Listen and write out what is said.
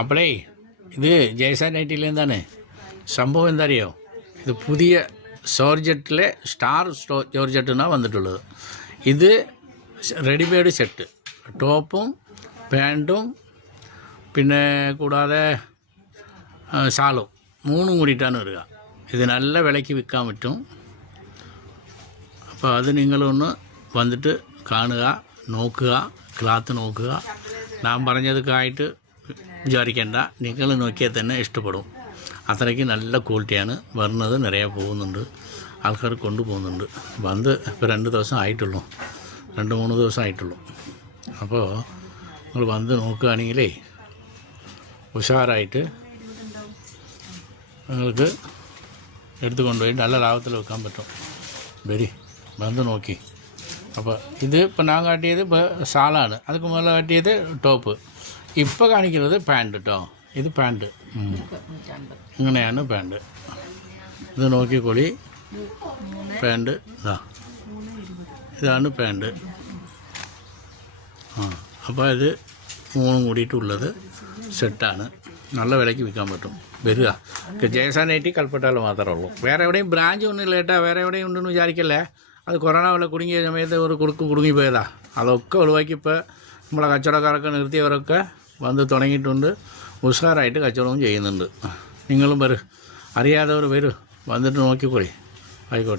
അപ്പോളേ ഇത് ജയ്സാൻ നൈറ്റിലെന്താണ് സംഭവം എന്താ അറിയോ? ഇത് പുതിയ ജോർജറ്റിലെ സ്റ്റാർ ജോർജറ്റാണ് വന്നിട്ടുള്ളത്. ഇത് റെഡിമെയ്ഡ് സെറ്റ്, ടോപ്പും പാൻറ്റും പിന്നെ കൂടാതെ ഷാളും മൂന്നും കൂടിയിട്ടാണ് വരിക. ഇത് നല്ല വിലയ്ക്ക് വിൽക്കാൻ പറ്റും. അപ്പോൾ അത് നിങ്ങളൊന്ന് വന്നിട്ട് കാണുക, നോക്കുക, ക്ലാത്ത് നോക്കുക. ഞാൻ പറഞ്ഞതൊക്കെ ആയിട്ട് വിചാരിക്കേണ്ട, നിങ്ങൾ നോക്കിയാൽ തന്നെ ഇഷ്ടപ്പെടും. അത്രയ്ക്ക് നല്ല ക്വാളിറ്റിയാണ് വരുന്നത്. നിറയെ പോകുന്നുണ്ട്, ആൾക്കാർ കൊണ്ടുപോകുന്നുണ്ട്. വന്ന് ഇപ്പോൾ 2 ദിവസം ആയിട്ടുള്ളൂ, 2-3 ദിവസം ആയിട്ടുള്ളൂ. അപ്പോൾ നിങ്ങൾ വന്ന് നോക്കുകയാണെങ്കിലേ ഉഷാറായിട്ട് നിങ്ങൾക്ക് എടുത്തു കൊണ്ടുപോയി നല്ല ലാഭത്തിൽ വെക്കാൻ പറ്റും. വരി, വന്ന് നോക്കി. അപ്പോൾ ഇത് ഇപ്പോൾ ഞാൻ കാട്ടിയത് ഇപ്പോൾ ഷാളാണ്, അതൊക്കെ മുതൽ കാട്ടിയത് ടോപ്പ്. ഇപ്പോൾ കാണിക്കുന്നത് പാൻറ്റ് കേട്ടോ. ഇത് പാൻറ്റ്, ഇങ്ങനെയാണ് പാൻറ്റ്. ഇത് നോക്കിക്കോളി, പാൻറ്റ് ഇതാണ് പാൻറ്റ്. അപ്പോൾ ഇത് 3 കൂടിയിട്ടുള്ളത് സെറ്റാണ്. നല്ല വിലയ്ക്ക് വിൽക്കാൻ പറ്റും. വരിക. ജയ്സാൻ നൈറ്റി കൽപ്പറ്റയിൽ മാത്രമേ ഉള്ളൂ. വേറെ എവിടെയും ബ്രാഞ്ച് ഒന്നും ഏട്ടാ, വേറെ എവിടെയും ഉണ്ടെന്ന് വിചാരിക്കല്ലേ. അത് കൊറോണ പോലെ കുടുങ്ങിയ സമയത്ത് ഒരു കുടുങ്ങിപ്പോയതാ. അതൊക്കെ ഒഴിവാക്കി ഇപ്പോൾ നമ്മളെ കച്ചവടക്കാരൊക്കെ നിർത്തിയവരൊക്കെ വന്ന് തുടങ്ങിയിട്ടുണ്ട്. ഉഷാറായിട്ട് കച്ചവടവും ചെയ്യുന്നുണ്ട്. നിങ്ങളും വരും, അറിയാത്തവർ വരും, വന്നിട്ട് നോക്കിക്കോളി. ആയിക്കോട്ടെ.